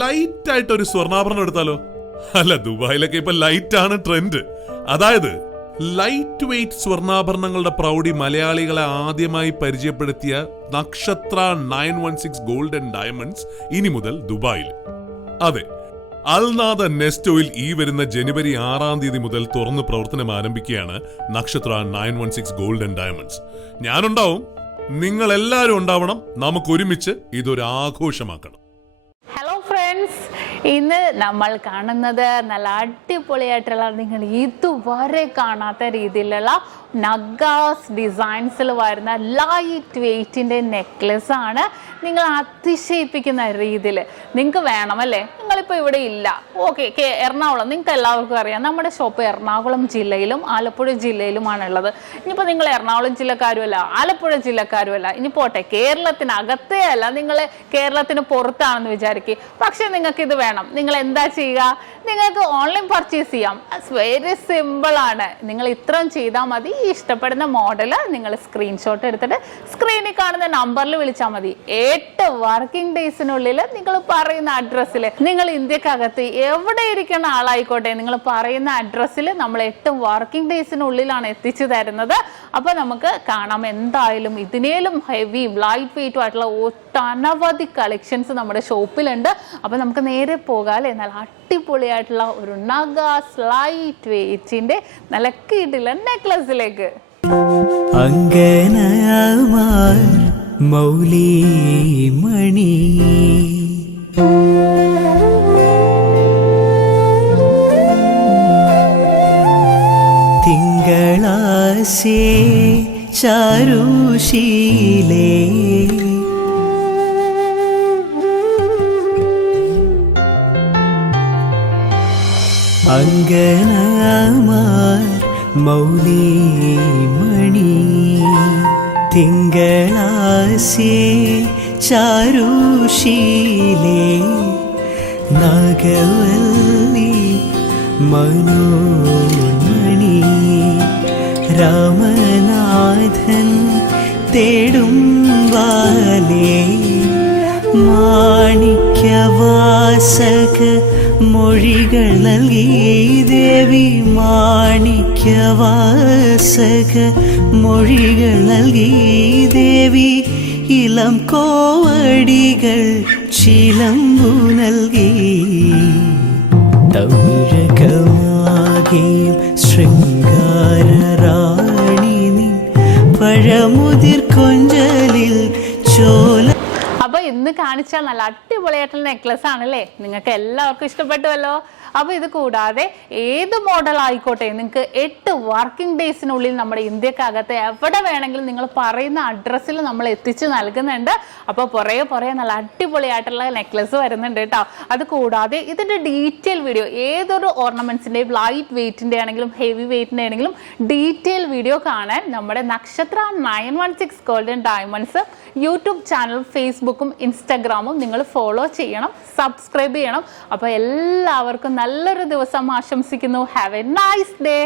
Light ആയിട്ട് ഒരു സ്വർണ്ണാഭരണം എടുത്താലോ? അല്ല, ദുബായിലൊക്കെ ഇപ്പൊ ലൈറ്റ് ആണ് ട്രെൻഡ്. അതായത് ലൈറ്റ് വെയ്റ്റ് സ്വർണ്ണാഭരണങ്ങളുടെ പ്രൗഢി മലയാളികളെ ആദ്യമായി പരിചയപ്പെടുത്തിയ നക്ഷത്ര 916 ഗോൾഡ് ആൻഡ് ഡയമണ്ട്സ് ഇനി മുതൽ ദുബായിൽ. അതെ, അൽനാദ നെസ്റ്റോയിൽ ഈ വരുന്ന ജനുവരി 6 മുതൽ തുറന്ന് പ്രവർത്തനം ആരംഭിക്കുകയാണ് നക്ഷത്ര 916 ഗോൾഡ് ആൻഡ് ഡയമണ്ട്സ്. ഞാനുണ്ടാവും, നിങ്ങൾ എല്ലാവരും ഉണ്ടാവണം. നമുക്ക് ഒരുമിച്ച് ഇതൊരു ആഘോഷമാക്കണം. ഹലോ ഫ്രണ്ട്സ്, ഇന്ന് നമ്മൾ കാണുന്നത് നല്ല അടിപൊളിയായിട്ടുള്ള, നിങ്ങൾ ഇതുവരെ കാണാത്ത രീതിയിലുള്ള നഗാസ് ഡിസൈൻസിൽ വരുന്ന ലൈറ്റ് വെയ്റ്റിൻ്റെ നെക്ലസ് ആണ്. നിങ്ങൾ അതിശയിപ്പിക്കുന്ന രീതിയിൽ നിങ്ങൾക്ക് വേണമല്ലേ? നിങ്ങളിപ്പോൾ ഇവിടെ ഇല്ല, ഓക്കെ, എറണാകുളം, നിങ്ങൾക്ക് എല്ലാവർക്കും അറിയാം നമ്മുടെ ഷോപ്പ് എറണാകുളം ജില്ലയിലും ആലപ്പുഴ ജില്ലയിലുമാണുള്ളത്. ഇനിയിപ്പോൾ നിങ്ങൾ എറണാകുളം ജില്ലക്കാരുമല്ല, ആലപ്പുഴ ജില്ലക്കാരുമല്ല, ഇനി പോട്ടെ, കേരളത്തിനകത്തേ അല്ല, നിങ്ങൾ കേരളത്തിന് പുറത്താണെന്ന് വിചാരിക്കുക. പക്ഷെ നിങ്ങൾക്ക് ഇത് വേണം. നിങ്ങൾ എന്താ ചെയ്യുക? നിങ്ങൾക്ക് ഓൺലൈൻ പർച്ചേസ് ചെയ്യാം. വെരി സിമ്പിൾ ആണ്. നിങ്ങൾ ഇത്രയും ചെയ്താൽ മതി. ഇഷ്ടപ്പെടുന്ന മോഡൽ നിങ്ങൾ സ്ക്രീൻഷോട്ട് എടുത്തിട്ട് സ്ക്രീനിൽ കാണുന്ന നമ്പറിൽ വിളിച്ചാൽ മതി. 8 വർക്കിംഗ് ഡേയ്സിനുള്ളിൽ നിങ്ങൾ പറയുന്ന അഡ്രസ്സിൽ, നിങ്ങൾ ഇന്ത്യക്കകത്ത് എവിടെ ഇരിക്കുന്ന ആളായിക്കോട്ടെ, നിങ്ങൾ പറയുന്ന അഡ്രസ്സിൽ നമ്മൾ 8 വർക്കിംഗ് ഡേയ്സിനുള്ളിലാണ് എത്തിച്ചു തരുന്നത്. അപ്പോൾ നമുക്ക് കാണാം, എന്തായാലും ഇതിനേലും ഹെവി ലൈറ്റ് വെയ്റ്റും ആയിട്ടുള്ള ഒട്ടനവധി കളക്ഷൻസ് നമ്മുടെ ഷോപ്പിലുണ്ട്. അപ്പോൾ നമുക്ക് നേരെ പോകാം അല്ലേ? നല്ല അടിപൊളിയായിട്ടുള്ള ഒരു നഗാസ് ലൈറ്റ് വെയ്റ്റിന്റെ നല്ല കിടിലൻ നെക്ലസിലേക്ക്. അങ്കനമാർ മൗലിമണി തിങ്കളാസേ ചാരുശീലേ അങ്കനമാർ മൗലിമണി തിങ്കളാസേ ചാരുശീലേ നാഗവല്ലി മനോന്മണി രാമനാഥൻ തേടും വാലേ മാണിക്യവാസക മൊഴികൾ നൽകി ദേവി മാണിക്യവാസക മൊഴികൾ നൽകി ദേവി ഇളം കോവടികൾ ചിലമ്പു നൽകി തമിഴകമാകെയും ശൃംഗാരറാണി നിൻ പഴമുതിർ കൊഞ്ചലിൽ ചോല. അപ്പൊ ഇന്ന് കാണിച്ചാൽ നല്ല അടിപൊളിയായിട്ടുള്ള നെക്ലസ് ആണല്ലേ? നിങ്ങൾക്ക് എല്ലാവർക്കും ഇഷ്ടപ്പെട്ടുവല്ലോ. അപ്പോൾ ഇത് കൂടാതെ ഏത് മോഡൽ ആയിക്കോട്ടെ, നിങ്ങൾക്ക് 8 വർക്കിംഗ് ഡേയ്സിനുള്ളിൽ നമ്മുടെ ഇന്ത്യക്കകത്ത് എവിടെ വേണമെങ്കിലും നിങ്ങൾ പറയുന്ന അഡ്രസ്സിൽ നമ്മൾ എത്തിച്ച് നൽകുന്നുണ്ട്. അപ്പോൾ പുറകെ നല്ല അടിപൊളിയായിട്ടുള്ള നെക്ലസ് വരുന്നുണ്ട് കേട്ടോ. അത് കൂടാതെ ഇതിൻ്റെ ഡീറ്റെയിൽ വീഡിയോ, ഏതൊരു ഓർണമെന്റ്സിൻ്റെയും ലൈറ്റ് വെയ്റ്റിൻ്റെ ആണെങ്കിലും ഹെവി വെയ്റ്റിൻ്റെ ആണെങ്കിലും ഡീറ്റെയിൽ വീഡിയോ കാണാൻ നമ്മുടെ നക്ഷത്ര 916 ഗോൾഡൻ ഡയമണ്ട്സ് യൂട്യൂബ് ചാനൽ, ഫേസ്ബുക്കും ഇൻസ്റ്റാഗ്രാമും നിങ്ങൾ ഫോളോ ചെയ്യണം, സബ്സ്ക്രൈബ് ചെയ്യണം. അപ്പോൾ എല്ലാവർക്കും നല്ലൊരു ദിവസം ആശംസിക്കുന്നു. Have A nice day.